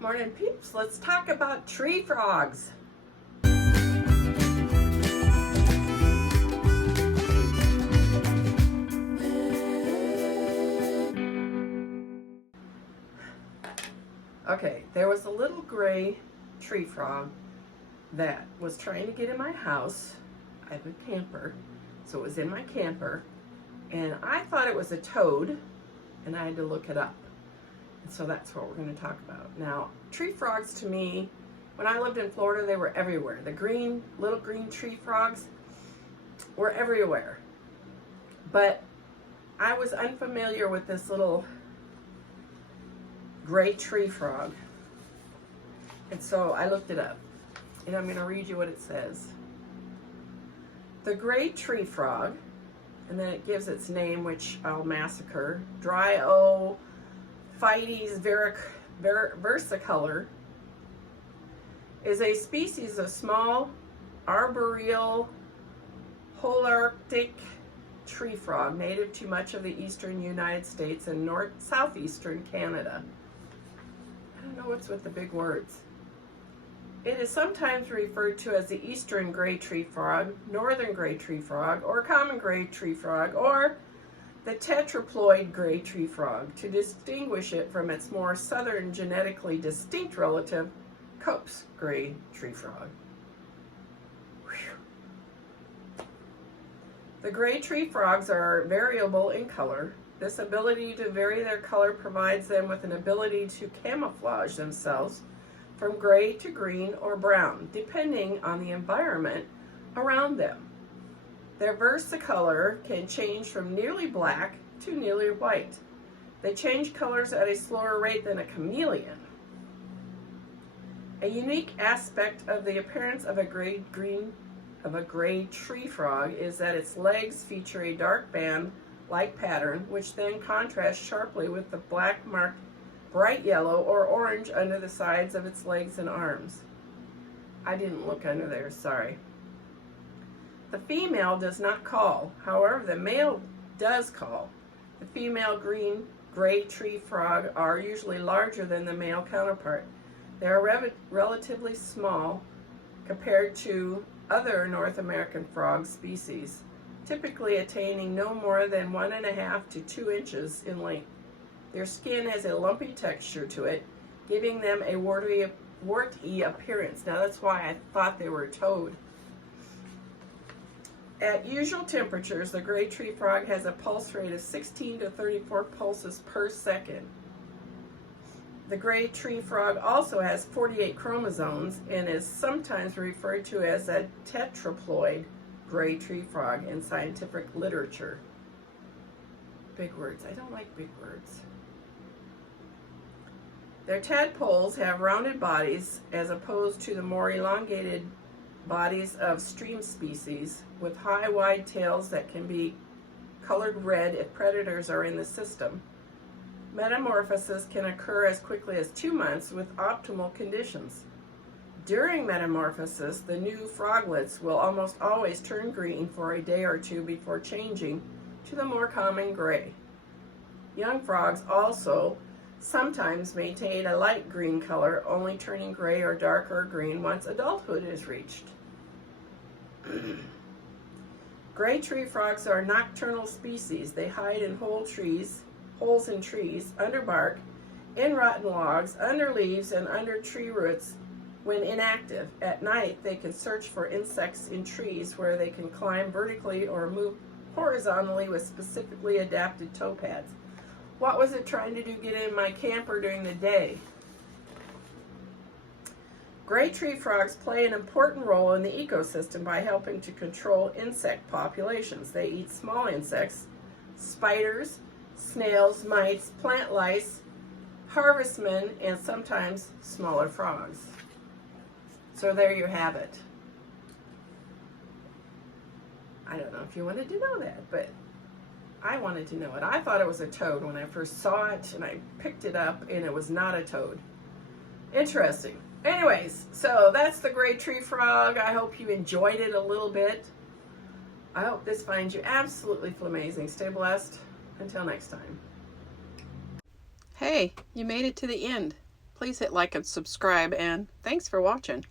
Morning peeps, let's talk about tree frogs. Okay, there was a little gray tree frog that was trying to get in my house. I have a camper, so it was in my camper, and I thought it was a toad, and I had to look it up. And so that's what we're going to talk about. Now, tree frogs to me, when I lived in Florida, they were everywhere. The little green tree frogs were everywhere. But I was unfamiliar with this little gray tree frog. And so I looked it up. And I'm going to read you what it says. The gray tree frog, and then it gives its name, which I'll massacre, Dryophytes versicolor, is a species of small arboreal holarctic tree frog native to much of the eastern United States and southeastern Canada. I don't know what's with the big words. It is sometimes referred to as the eastern gray tree frog, northern gray tree frog, or common gray tree frog, or the tetraploid gray tree frog, to distinguish it from its more southern genetically distinct relative, Cope's gray tree frog. Whew. The gray tree frogs are variable in color. This ability to vary their color provides them with an ability to camouflage themselves from gray to green or brown, depending on the environment around them. Their versicolor can change from nearly black to nearly white. They change colors at a slower rate than a chameleon. A unique aspect of the appearance of a gray tree frog is that its legs feature a dark band-like pattern, which then contrasts sharply with the black marked bright yellow or orange under the sides of its legs and arms. I didn't look under there, sorry. The female does not call. However, the male does call. The female gray tree frog are usually larger than the male counterpart. They are relatively small compared to other North American frog species, typically attaining no more than 1.5 to 2 inches in length. Their skin has a lumpy texture to it, giving them a warty appearance. Now that's why I thought they were a toad. At usual temperatures, the gray tree frog has a pulse rate of 16 to 34 pulses per second. The gray tree frog also has 48 chromosomes and is sometimes referred to as a tetraploid gray tree frog in scientific literature. Big words. I don't like big words. Their tadpoles have rounded bodies as opposed to the more elongated bodies of stream species, with high, wide tails that can be colored red if predators are in the system. Metamorphosis can occur as quickly as 2 months with optimal conditions. During metamorphosis, the new froglets will almost always turn green for a day or two before changing to the more common gray. Young frogs also sometimes maintain a light green color, only turning gray or darker green once adulthood is reached. Gray tree frogs are nocturnal species. They hide in holes in trees, under bark, in rotten logs, under leaves, and under tree roots when inactive. At night, they can search for insects in trees where they can climb vertically or move horizontally with specifically adapted toe pads. What was it trying to do get in my camper during the day? Gray tree frogs play an important role in the ecosystem by helping to control insect populations. They eat small insects, spiders, snails, mites, plant lice, harvestmen, and sometimes smaller frogs. So there you have it. I don't know if you wanted to know that, but I wanted to know it. I thought it was a toad when I first saw it, and I picked it up, and it was not a toad. Interesting. Anyways, so that's the gray tree frog. I hope you enjoyed it a little bit. I hope this finds you absolutely flamazing. Stay blessed. Until next time. Hey, you made it to the end. Please hit like and subscribe, and thanks for watching.